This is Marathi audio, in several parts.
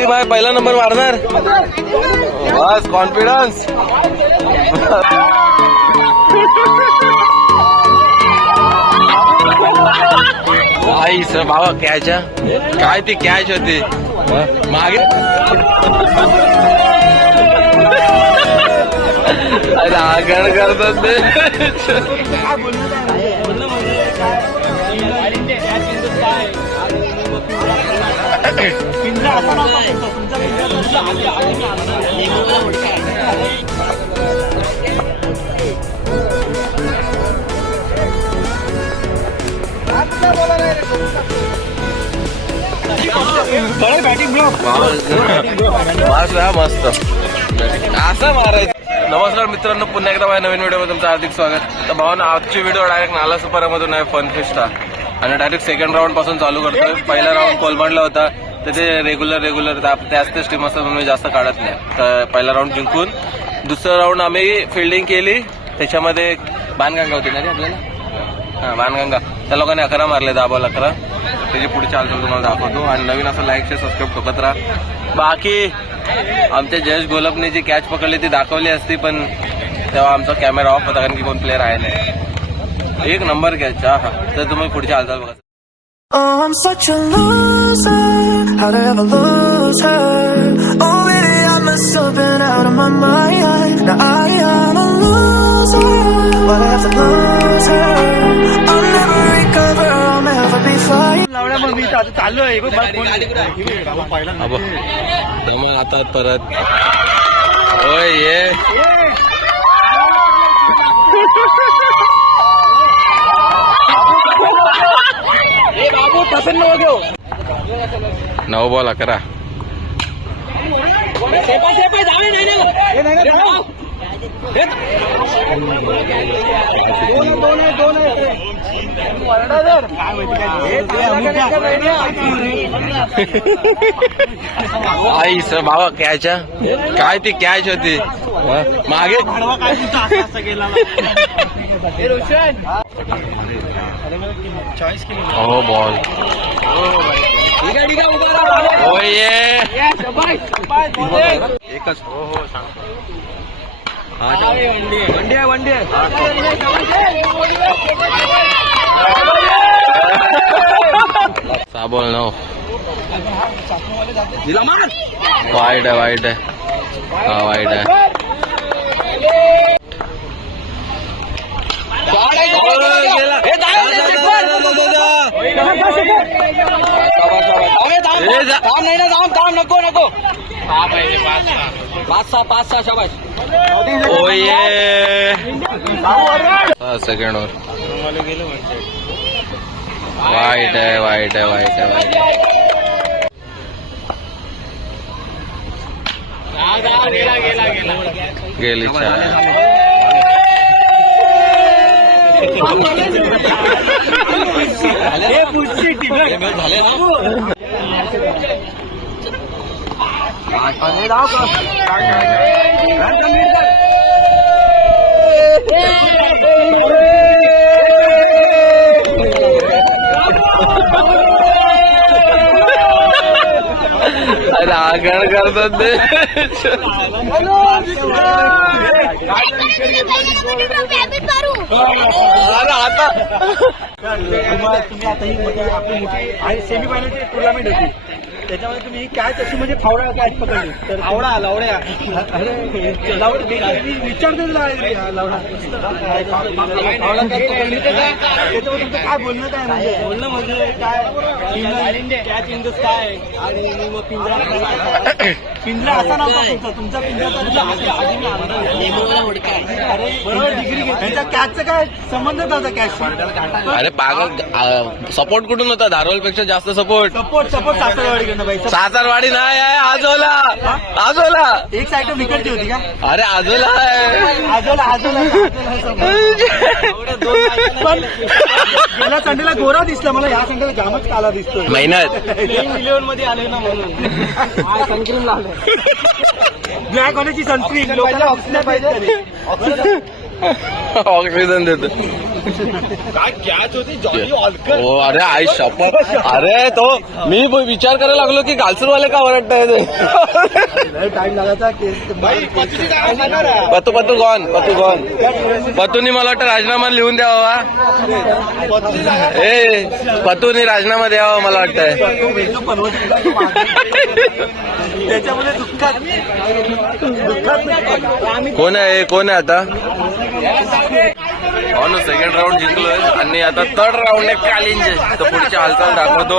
किती बाय पहिला नंबर मारणार. बस कॉन्फिडन्स आई सर बाबा कॅच काय ती कॅच होती? मागे. अरे आगड करतात ते. मस्त असं मारायचं नमस्कार मित्रांनो पुन्हा एकदा माझ्या नवीन व्हिडिओमध्ये तुमचं हार्दिक स्वागत. तर भावानं आजची व्हिडिओ डायरेक्ट नाला सुपारामधून आहे फन फिस्टा आणि डायरेक्ट सेकंड राऊंडपासून चालू करतोय. पहिला राऊंड कोलमांडला होता. तर ते रेग्युलर रेग्युलर त्याच त्याच टीम असतात म्हणून जास्त काढत नाही. तर पहिला राऊंड जिंकून दुसरा राऊंड आम्ही फिल्डिंग केली. त्याच्यामध्ये बाणगंगा होती ना रे आपल्याला? हा बाणगंगा. त्या लोकांनी अकरा मारले दहा बॉल अकरा. त्याची पुढची चाल तुम्हाला दाखवतो. आणि नवीन असं लाईक शेअर सबस्क्राईब ठोकत राहा. बाकी आमच्या जयेश गोलपने जी कॅच पकडली ती दाखवली असती पण तेव्हा आमचा कॅमेरा ऑफ होता कारण की कोण प्लेअर आहे नाही. एक नंबर कॅच हा हा तर तुम्ही पुढची हालचाल बघा Oh, I'm such a loser. How'd I ever lose her? Oh, baby, I must have been out of my mind. Now I am a loser. Why'd I have to lose her? I'll never recover. I'll never be fine. लावड्या मग मी आता चालू आहे बघ, मला फोन पाहिला अबो दमन आता परत होय ये बाबू प्रसन्न हो गयो नऊ बॉल अकरा सेपा सेपा जावे नाही ना रे भाऊ. हे. दोन दोन आहे, दोन आहे. वरडा जर. हे ते अमुकच्या. आई सर बाबा कॅच. काय ती कॅच होती? मागे? गेला हे रोशन चॉईस केली हो बॉल ठीक आहे ठीक आहे उभा राहा. होय ये शबाश, शबाश, बोले. एकच हो हो सांगतो आहे, वनडे आहे, वनडे आहे, वनडे आहे. सहा बॉल नऊ दिला मान. वाईट आहे वाईट आहे हा वाईट आहे काम नाही ना जाऊन काम नको नको पाच सहा पाच सहा शाबाश। होय ये सहा सेकंड वर वाईट आहे वाईट आहे वाईट आहे वाईट आहे गेली चार हे पुढची टीम झाले अरे आगड करतात ते. अरे आता तुम्ही आता ही मोठी आपली मोठी आणि सेमीफायनलची टुर्नामेंट होती. त्याच्यामध्ये तुम्ही ही कॅच अशी म्हणजे फावडा कॅच पकडली? तर आवडा लावड्या. अरे लावड मी विचारतो हा, लावडा फावडा catch पकडली तर काय? त्याच्यावर तुमचं काय बोलणं काय म्हणजे? बोलणं म्हणजे काय? द स्काय आणि मग पिंजरा पिंजरा असा नव्हता तुमचा. तुमचा पिंजरा. अरे बरोबर डिग्री घेतली. कॅचचा काय संबंध नव्हता कॅच अरे पागल सपोर्ट कुठून होता? धारवलपेक्षा जास्त सपोर्ट. सपोर्ट सपोर्ट सातारवाडी नाही आहे आजोला. आजोला. एक साईड विकेटची होती का? अरे आजोला आहे. आजोला आजोला पण गेल्या संडेला गोरा दिसला मला. या संडेला जामच काला दिसतोय. मेहनत. मिलियनमध्ये आले ना म्हणून. सनस्क्रीन लावलं ब्लॅक होण्याची सनस्क्रीन लोकांना ऑक्सिजन पाहिजे. ऑक्सिजन देतो. काय कॅच होती? जॉली ऑलकर अरे आई शपथ. अरे तो मी विचार करायला लागलो की गालसूरवाले का ओरडताय पतू पतू गॉन पतू गॉन पतूनी मला वाटतं राजीनामा लिहून द्यावा ए पतूनी राजीनामा द्यावा मला वाटतंय. त्याच्यामध्ये दुःखात दुःखात कोण आहे कोण आहे आता? हो ना सेकंड राऊंड जिंकलोय. आणि आता थर्ड राऊंड आहे. कालिंज तर पुढची हालचाल दाखवतो.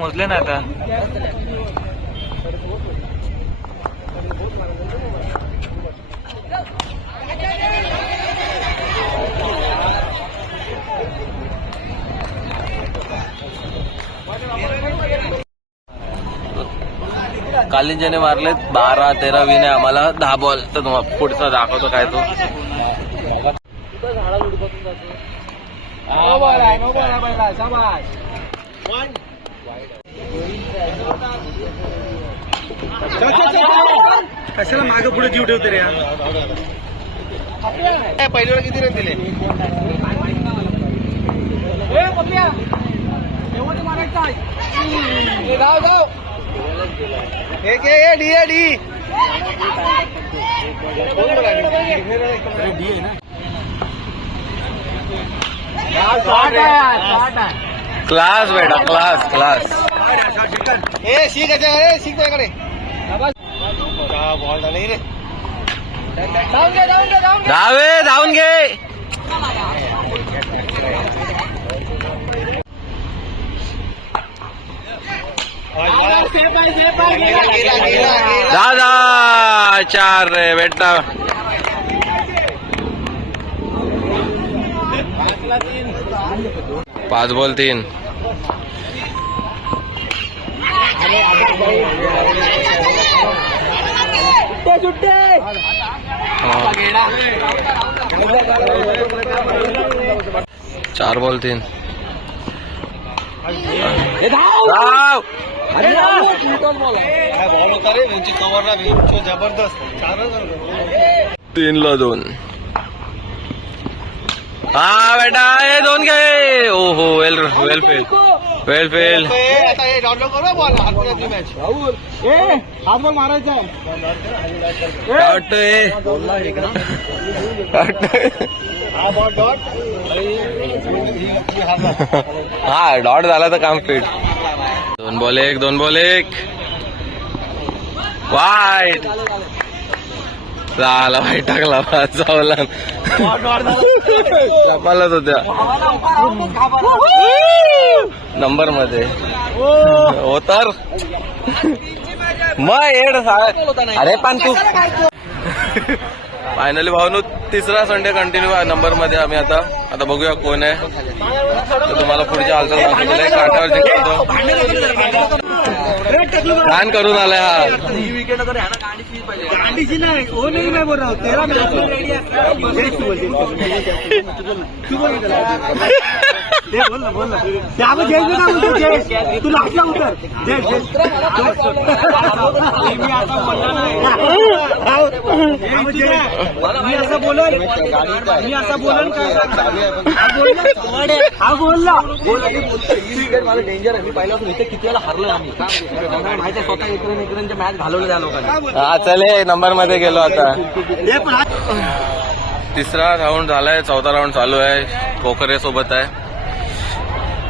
मोजले ना आता. कालिंजाने मारले बारा तेरा विने आम्हाला. दहा बॉल तर तुम्हाला पुढचा दाखवतो काय तो. कशाला मागे पुढे जीव ठेवते रे पहिल्या किती रन दिले एक A D A D. Class बेटा क्लास क्लास ए सी कशाकडे त्याकडे बॉल रे धावे धावून घे दादा चार रे बेटा पाच बॉल तीन. चार बॉल तीन. धाव बॉल होता रे त्यांची जबरदस्त चारच तीन ला दोन. हा बेटा हे दोन घे. ओहो वेल वेल फेल फेल आता हे डॉट करू बॉल हातमध्ये मॅच राहुल ए हात बॉल मारायचा हा हा डॉट झाला तर काम फिट दोन बॉल एक दोन बॉल एक. वाईट झाला वाईट टाकला चावला लपालच होत्या. नंबरमध्ये हो तर मग एड सा- अरे पण तू फायनली भावनू तिसरा संडे कंटिन्यू नंबरमध्ये आम्ही आता. आता बघूया कोण आहे. तर तुम्हाला पुढची हालचाल दाखवतो. एक काठावर जिंकतो. प्लॅन करून आलाय हा. बोल तू बोल तू बोल जय बोल ना. बोल ना त्या जय ना बोलतो जय. तू लाटला उतर जय जय. मी आता बोलला नाही. मी असं बोलन मी असं बोलन काय हा बोलला डेंजर आहे. मी पहिल्यापासून इथे किती वेळा हरलो आम्ही माहिती आहे स्वतः इकडे मॅच घालवले त्या लोकांनी. हा चले नंबरमध्ये गेलो आता. तिसरा राऊंड झालाय चौथा राऊंड चालू आहे. कोकरे सोबत आहे.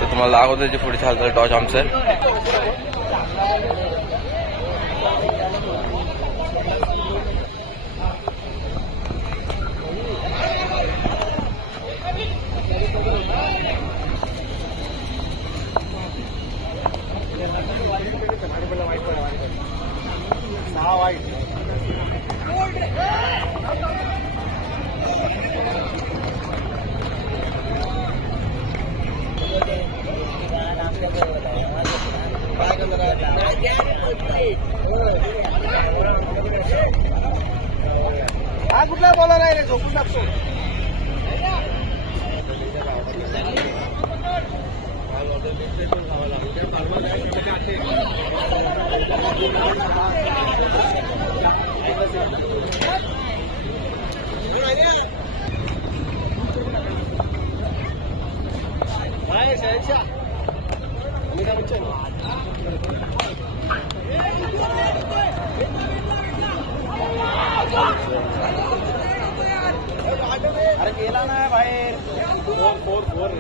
ते तुम्हाला दाखवतो जे पुढे चालतं टॉच आमचं हा कुठला बॉलर आहे रे झोपून टाकतो अरे गेला ना बाहेर. Four four four.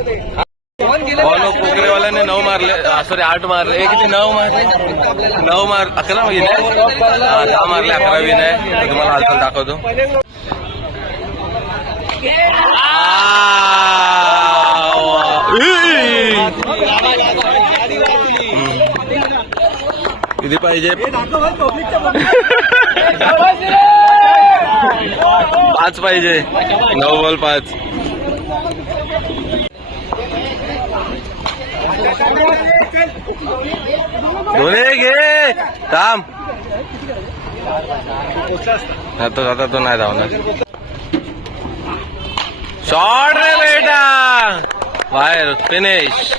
संपवली दोन बॉलमध्ये बॉल कोकरेवाल्याने नऊ मारले सॉरी आठ मारले हे किती नऊ मारले नऊ मार अकरा विन आहे हा, दहा मारले अकरा विन आहे तर तुम्हाला हालचाल दाखवतो किती पाहिजे दाखव पब्लिकच्या पाच पाहिजे नऊ बॉल पाच दोन्ही घे थांब. जातो जाता तो नाही धावणार. शॉर्ट रे बेटा. बाहेर फिनिश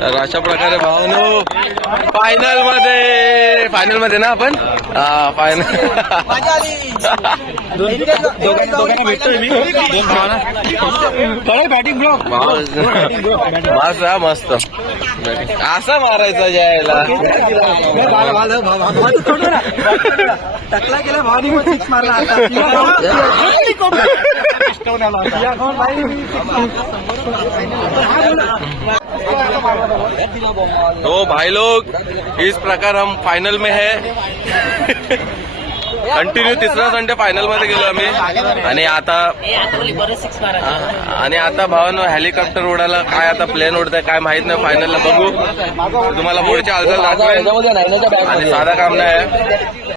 तर अशा प्रकारे भावनो फायनलमध्ये फायनलमध्ये ना आपण? हा फायनल बॅटिंग ब्लॉक मस्त हा मस्त. असं मारायचं जायला. टकला गेला मारला तो भाई लोग इस प्रकार हम फायनल में है। कंटिन्यू तिसरा संडे फायनलमध्ये गेलो आम्ही. आणि आता आणि आता भावानं हेलिकॉप्टर उडाला काय आता प्लेन उडतंय काय माहीत नाही. फायनलला बघू. तुम्हाला पुढची हालचाल दाखवेल साधा काम नाही